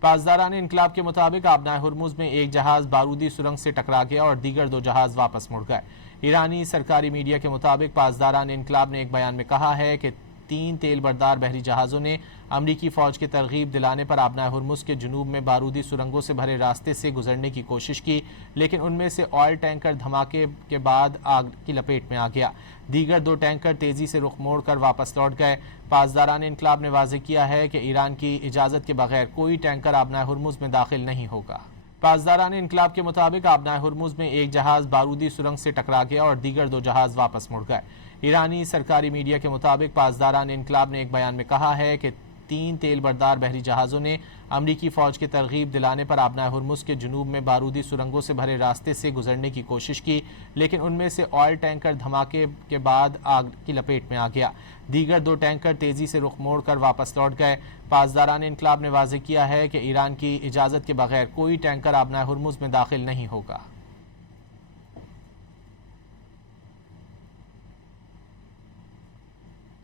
پاسداران انقلاب کے مطابق آبنائے ہرمز میں ایک جہاز بارودی سرنگ سے ٹکرا گیا اور دیگر 2 جہاز واپس مڑ گئے۔ ایرانی سرکاری میڈیا کے مطابق پاسداران انقلاب نے ایک بیان میں کہا ہے کہ 3 تیل بردار بحری جہازوں نے امریکی فوج کے ترغیب دلانے پر آبنائے ہرمز کے جنوب میں بارودی سرنگوں سے بھرے راستے سے گزرنے کی کوشش کی، لیکن ان میں سے آئل ٹینکر دھماکے کے بعد آگ کی لپیٹ میں آ گیا۔ دیگر 2 ٹینکر تیزی سے رخ موڑ کر واپس لوٹ گئے۔ پاسداران انقلاب نے واضح کیا ہے کہ ایران کی اجازت کے بغیر کوئی ٹینکر آبنائے ہرمز میں داخل نہیں ہوگا۔ پاسداران انقلاب کے مطابق آبنائے ہرمز میں ایک جہاز بارودی سرنگ سے ٹکرا گیا اور دیگر 2 جہاز واپس مڑ گئے۔ ایرانی سرکاری میڈیا کے مطابق پاسداران انقلاب نے ایک بیان میں کہا ہے کہ 3 تیل بردار بحری جہازوں نے امریکی فوج کے ترغیب دلانے پر آبنائے ہرمز کے جنوب میں بارودی سرنگوں سے بھرے راستے سے گزرنے کی کوشش کی، لیکن ان میں سے آئل ٹینکر دھماکے کے بعد آگ کی لپیٹ میں آ گیا۔ دیگر 2 ٹینکر تیزی سے رخ موڑ کر واپس لوٹ گئے۔ پاسداران انقلاب نے واضح کیا ہے کہ ایران کی اجازت کے بغیر کوئی ٹینکر آبنائے ہرمز میں داخل نہیں ہوگا۔